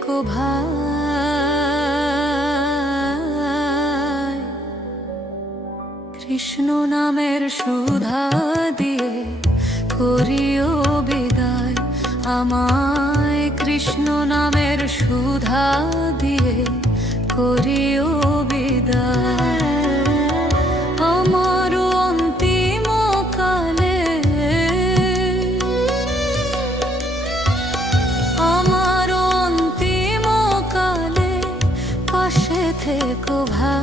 থেকো ভাই, কৃষ্ণ নামের সুধা দিয়ে করিও বিদায় আমায়। কৃষ্ণ নামের সুধা দিয়ে করিও বিদায় আমার অন্তিম কালে, আমার অন্তিম কালে পাশে থেকো ভাই।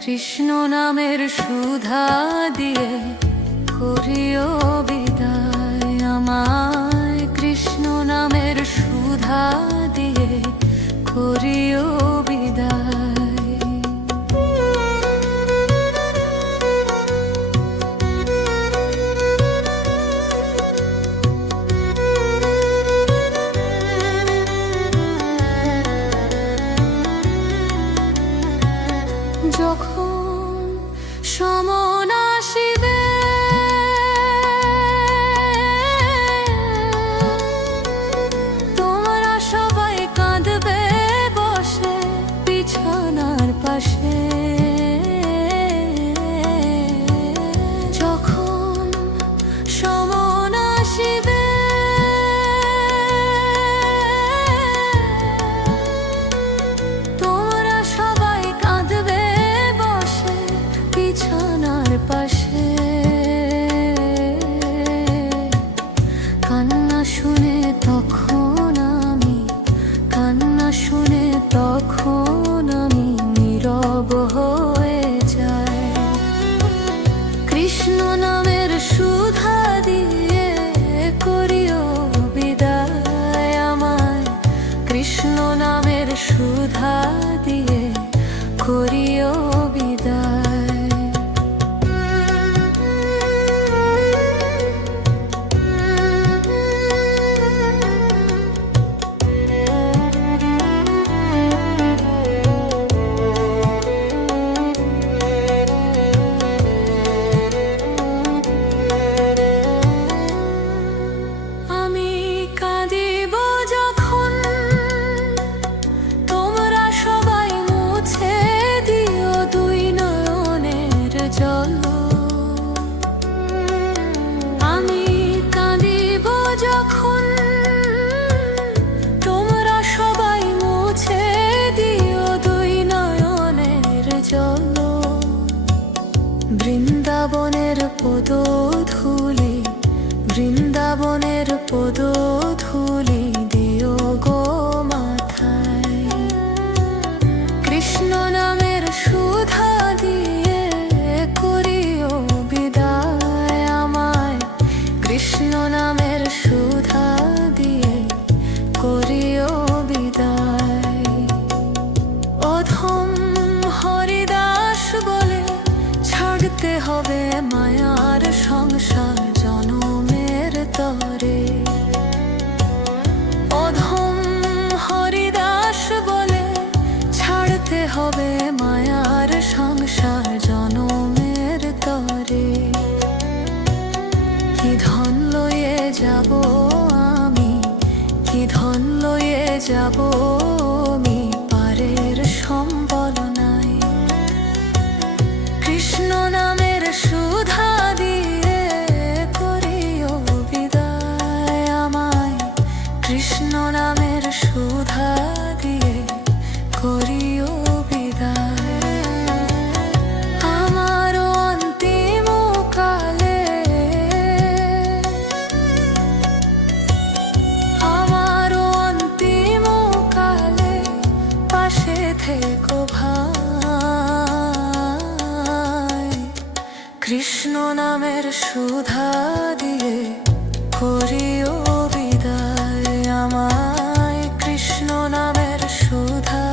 কৃষ্ণ নামের সুধা দিয়ে করিও বিদায় আমায়। কৃষ্ণ নামের সুধা দিয়ে করিও বিদায়। যখন সমন আসিবে তোমরা সবাই কাঁদবে বসে বিছানার পাশে। যখন সমন আসিবে তোমরা সবাই কাঁদবে বসে বিছানার পাশে। কান্না শুনে তখন আমি, কান্না শুনে তখন আমি নীরব হয়ে যাই। কৃষ্ণ নামের সুধা দিয়ে করিও বিদায় আমায়। কৃষ্ণ নামের সুধা দিয়ে করিও বিদায়। আমি কাঁদিব যখন তোমরা সবাই মুছে দিও দুই নয়নের জল। আমি কাঁদিব যখন তোমরা সবাই মুছে দিও দুই নয়নের জল। বৃন্দাবনের পদধূলি, বৃন্দাবনের পদধূলি দিও গো মাথায়। কৃষ্ণ নামের সুধা দিয়ে করিও বিদায় আমায়। কৃষ্ণ নামের সুধা দিয়ে করিও বিদায়। অধম হরিদাস বলে ছাড়তে হবে মায়ার সংসার জনমের তরে। অধম হরিদাস বলে ছাড়তে হবে মায়ার সংসার জনমের তরে। কি ধন লয়ে যাব আমি, কি ধন লয়ে যাব আমি, পারের সম্বল নাই। কৃষ্ণ নামের সুধা দিয়ে করিও বিদায় আমায়। কৃষ্ণ নামের সুধা দিয়ে করিও বিদায় আমার অন্তিম কালে, আমার অন্তিম কালে পাশে থেকো ভাই। কৃষ্ণ নামের সুধা দিয়ে করিও বিদায় আমায়। কৃষ্ণ নামের সুধা